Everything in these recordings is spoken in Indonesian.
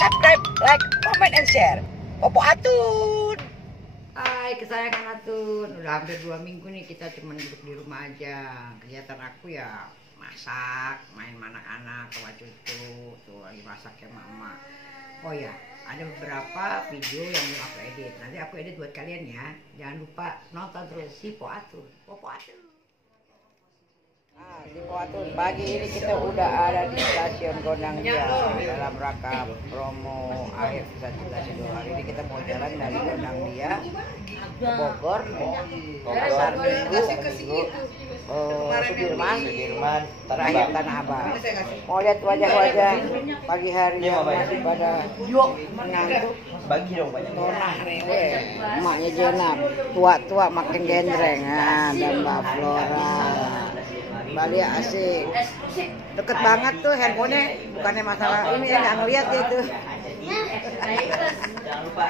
subscribe, like, comment, and share. Popo Atun. Hai kesayangan Atun. Udah hampir 2 minggu nih kita cuma duduk di rumah aja. Kegiatan aku ya masak, main anak-anak, sama cucu. Tuh lagi masak ya mama. Oh ya, ada beberapa video yang mau aku edit. Nanti aku edit buat kalian ya. Jangan lupa nonton terus si Popo Atun. Popo Atun. Di Popo Atun, pagi ini kita udah ada di stasiun Gondangdia dalam rangka promo akhir stasiun dua. Hari ini kita mau jalan dari Gondangdia ke Bogor, Pasar Minggu, Sudirman, terakhir Tanah Abang. Mau lihat wajah-wajah pagi hari yang masih pada mengantuk. Bagi dong banyak. Emaknya Jenab, tua-tua makin gendreng, dan Mbak Flora. Bali asik, deket banget tuh handphonenya, bukannya masalah ini ya, nggak ngeliat ya itu. Jangan lupa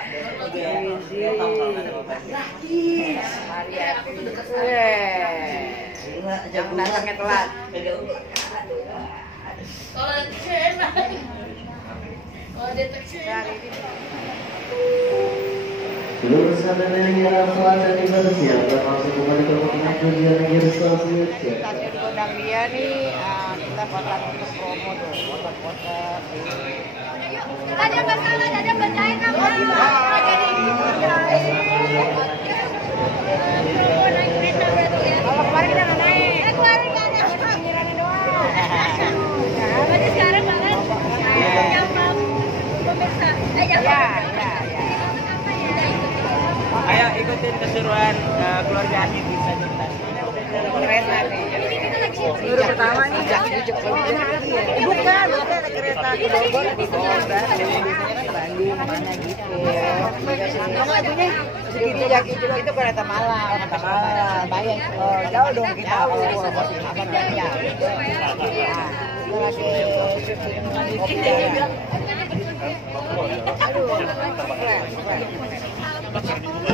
jangan datangnya telat. Seluruh sahabat negara selatan Indonesia termasuk kembali ke negara negara selanjutnya. Stasiun Gondangdia nih, kita bakal untuk promo tuh, foto-foto. Ada masalah, ada berjalan apa? Jadi promo naik kereta berarti ya. Kalau kemarin kita nggak naik. Kemarin nggak ada. Pinggirannya doang. Berarti sekarang malah yang mau pemirsa. Ya. Ayo ikutin keseruan keluarga Adit di stasiun. Kereta nih. Ini kita lagi Baru pertama nih, bukan ada kereta ke Bogor di Bogor, biasanya kan Bandung mana gitu. Kamu lagunya segini itu kereta malam, bayar jauh dong kita kalau akan jam. Kita lagi syuting kopi. Aduh, keren.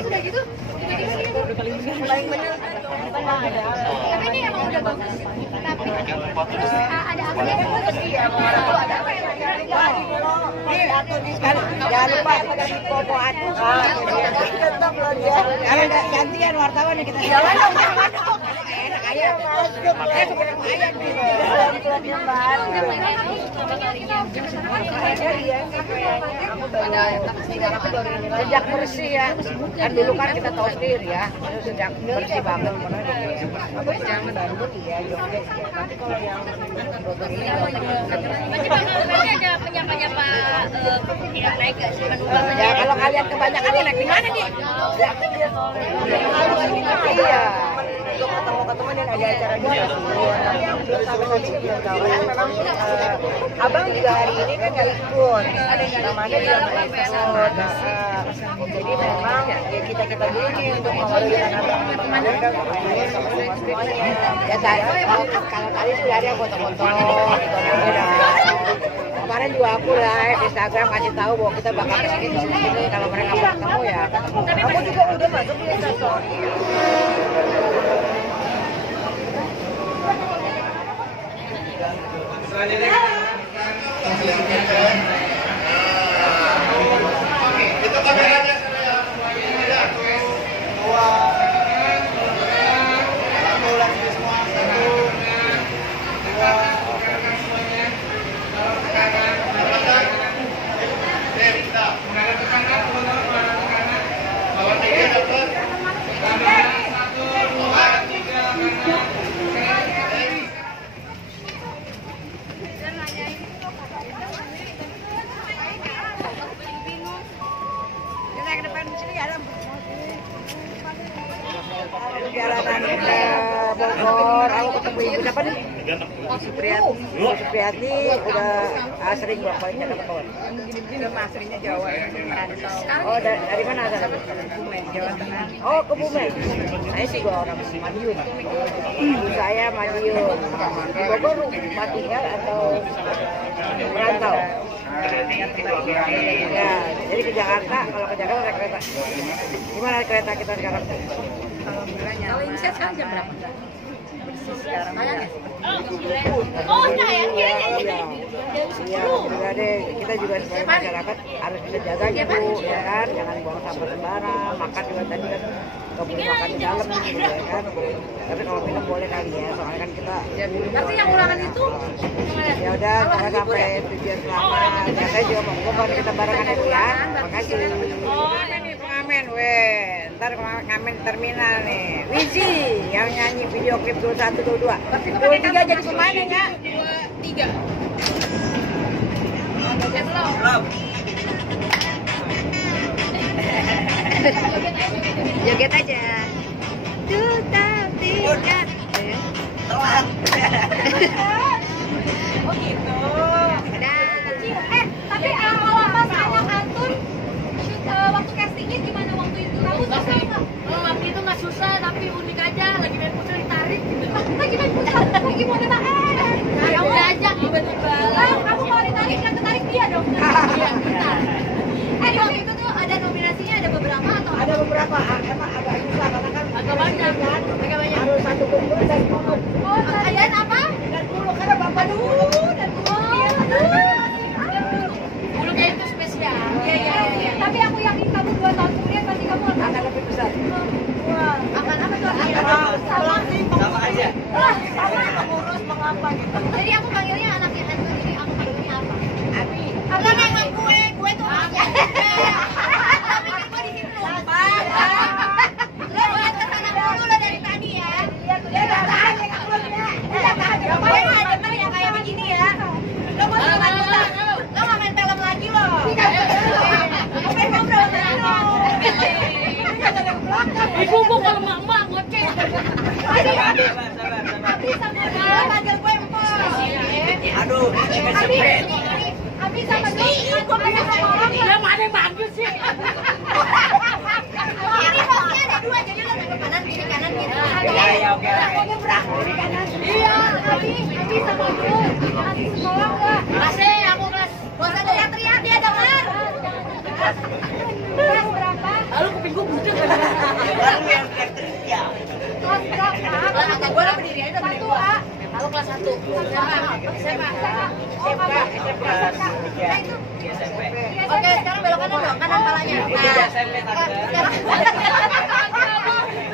udah gitu. Paling bener. Tapi ini emang udah bagus. Tapi terus ada apa yang bagus dia? Ada apa yang Jangan lupa di Popo Atun. Tetap loh dia. Karena gantian wartawan nih kita jalan dong. Enak aja. Sebenarnya ayam nih. Sejak bersih ya. Kan dulu kan kita tahu sendiri ya. Sejak bersih banget. Zaman baru ya. Tapi kalau yang Bogor ini Nanti ada penyapa-nyapa yang naik gak sih? ya kalau kalian kebanyakan naik di mana nih? Iya. Untuk ketemu dan ada acara juga. Tapi yang belum sampai tadi belum tahu. Karena memang abang juga hari ini kan nggak ikut. Namanya juga nggak ikut. Jadi memang ya kita dulu nih untuk mengorganisasi abang. Ya kalau tadi sudah ada foto-foto. Kemarin juga aku live Instagram kasih tahu bahwa kita bakal kesini kalau mereka mau ketemu ya. Aku juga udah masuk di Instastory. Itu kameranya. Perjalanan ke Bogor, aku ketemu ibu siapa nih? Supriyati udah sering bolak-balik ke Bogor. Udah aslinya Jawa ya. Oh dari mana asal? Kebumen, Jawa Tengah. Oh Kebumen. Saya sih juga orang Madiun. Ibu saya Madiun. Di Bogor rumah tinggal atau merantau? Ya, jadi ke Jakarta. Kalau ke Jakarta naik kereta. Gimana kereta kita sekarang? Kalau ini saya sekarang jam berapa? MC sekarang. Oh, nah ya. Iya, juga deh. Kita juga sebagai masyarakat harus bisa jaga gitu, ya kan? Jangan buang sampah sembarang. Makan juga tadi kan nggak boleh makan di dalam gitu, ya kan? Tapi kalau minum boleh kali ya, soalnya kan kita. Berarti yang ulangan itu Ya udah, jangan sampai tujuan selamat. Saya juga mau ngobrol kita barengan itu ya. Makasih. Oh, ini pengamen, weh. Ntar pengamen terminal nih. Wizi yang nyanyi video klip 2122. 23 jadi pemain ya? 23. Belum. Joget aja. Tuh, Telat. Oh gitu. Dah. Tapi kalau pas awal Antun waktu castingnya gimana waktu itu? Kamu susah nggak? Waktu itu nggak susah tapi unik aja, lagi main putar ditarik gitu. Lagi main putar, lagi mau ditarik. Kamu diajak tiba-tiba. Kamu kalau ditarik kan tertarik dia dong. Iya, putar. Di waktu itu tuh ada nominasinya ada beberapa atau Ada beberapa, emang agak susah karena kan Agak banyak. harus satu kumpul dan kumpul. Oh, dan apa? Dan dulu karena bapak dulu dan Bulunya itu spesial. Iya. Tapi aku yakin kamu 2 tahun kemudian pasti kamu akan lebih besar. akan apa tuh? Sama aja. Mengurus mengapa gitu. Jadi aku panggilnya anaknya Antun, jadi aku panggilnya apa? Abi, Apa nama gue tuh anaknya. Tapi kan gue di sini lupa. Lo lihat ke sana dulu lo dari tadi ya. Lihat tahan ya kamu ya. Pokoknya nggak denger ya kayak begini ya. Lo mau nonton film? Lo nggak main film lagi lo. Lo main ngobrol sama lo. Ibu kalau mama ngoceh. Sabar. Abi sama dia panggil gue empok. Aduh, kesempet. Abi sama dia, gue pengen sama orang ya. Ya mana yang bagus sih? Ini boxnya ada 2, jadi lo ke kanan kiri kanan kiri. Ya, oke. Mau nyebrang kiri kanan. Iya, Abi sama gue. Abi sekolah enggak? Masih aku kelas. Gak usah teriak-teriak dia dengar. Kelas berapa? Lalu kuping gue butuh kan. Lalu yang teriak. Kelas berapa? Angkat gue lah berdiri aja udah 1A. Lalu kelas 1. SMA. Nah itu. SMP. Oke, sekarang belok kanan dong, kanan palanya. Nah, SMP tante.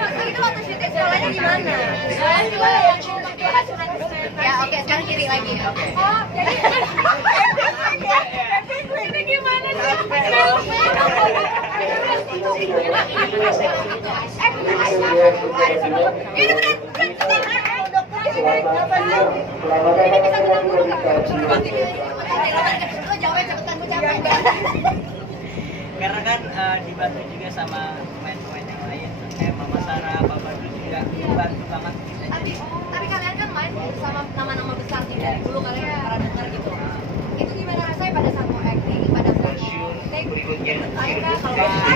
sekarang itu waktu syuting sekolahnya di mana? Ya oke, sekarang kiri lagi. Oh, jadi ini gimana sih? Ini berat. Ini bisa tenang dulu nggak? Lo jawab cepetan, gue capek. Karena kan dibantu juga sama pemain-pemain yang lain kayak Mama Sarah, Papa Badu juga bantu banget kita. Tapi kalian kan main sama nama-nama besar nih dari dulu kalian pernah dengar gitu. Itu gimana rasanya pada saat mau acting, pada saat mau take? Tertarik nggak kalau langsung?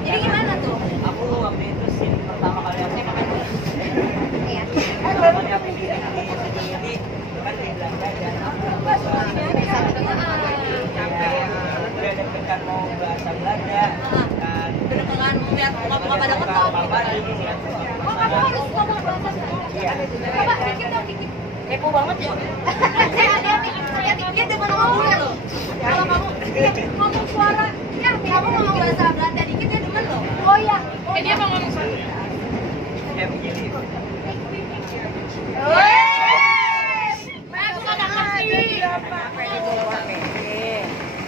Jadi gimana tuh? Aku waktu itu scene pertama kali aku main Iya. namanya aku di sini kan di Belanda dan aku udah deg-degan mau bahasa Belanda kan Bener-bener lihat muka-muka pada ngetop gitu kan. Oh, kamu harus ngomong bahasa Belanda. Coba dikit dong, dikit. Kepo banget ya. Hati-hati, dia demen ngomong gue loh. Kalau kamu ngomong suara, ya kamu ngomong bahasa Belanda dikit dia demen loh. Oh iya. Dia mau ngomong suara. kayak begini.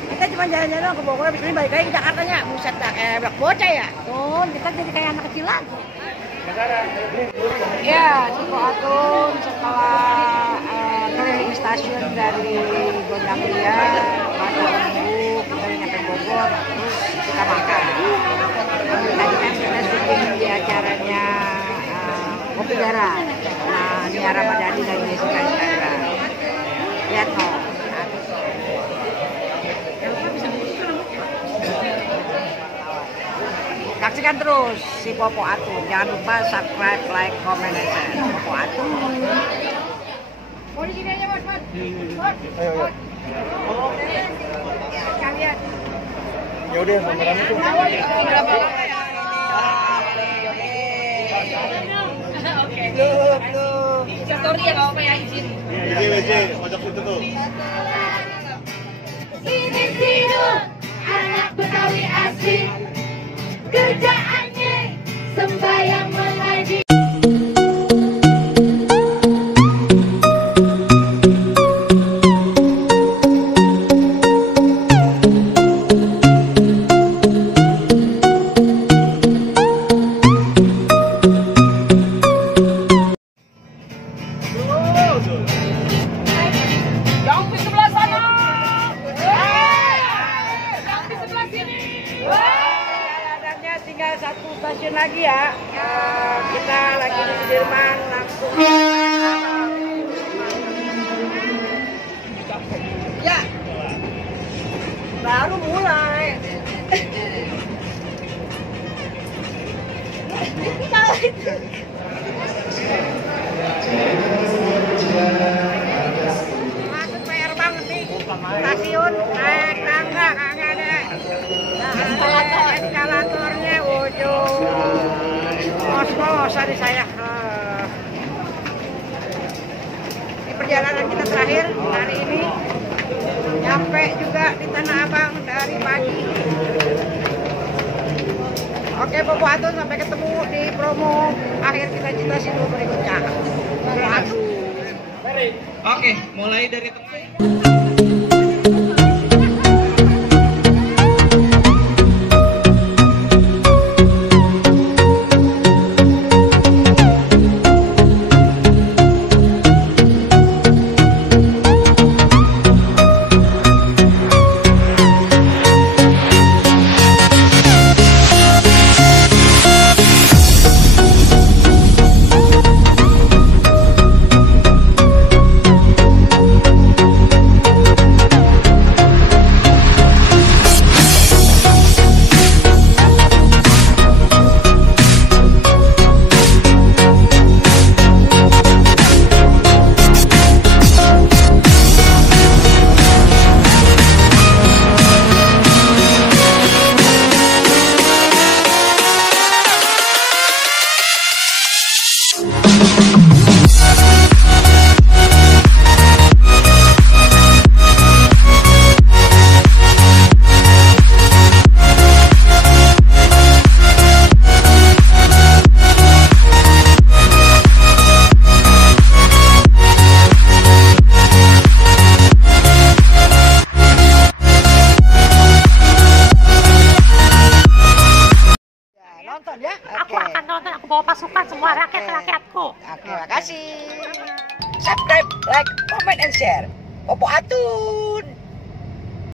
Kita cuma jalan-jalan ke Bogor, habis ini balik lagi ke Jakartanya. Buset dah, kayak blok bocah ya. Tuh, kita jadi kayak anak kecilan. Ya, Ciko Atun setelah keliling stasiun dari Gondangdia, Batu Tunggu, kita nyampe Bogor, terus kita makan. Tadi kan kita syuting di acaranya Kopi Darah. Nah, Nia Ramadhani dan Jessica Iskandar. Lihat no. Saksikan terus si Popo Atun. Jangan lupa subscribe, like, comment, dan share. Popo Atun. Mau di sini aja, Mas. Ayo. Kalian. Ya udah, rame-rame tuh. Oke. story ya, nggak apa-apa ya, izin. WJ, pojok situ tuh. Ini Sidul, anak Betawi asli. Kerjaannya sembahyang mengaji. Yang di sebelah sana. Yang di sebelah sini. Adanya tinggal 1 stasiun lagi ya. Kita lagi di Sudirman langsung. Ya. Baru mulai. Masuk PR banget nih. Stasiun naik tangga kagak ada. Eskalatornya ujung. Ngos-ngosan nih saya. Ini perjalanan kita terakhir hari ini. Nyampe juga di Tanah Abang dari pagi. Oke, Bobo Atun, sampai ketemu di promo akhir cita-cita Sidul berikutnya. Bobo Atun. Oke, mulai dari Nonton ya. Aku akan nonton, aku bawa pasukan semua rakyat-rakyatku. Oke, makasih. Subscribe, like, comment, and share. Bobo Atun.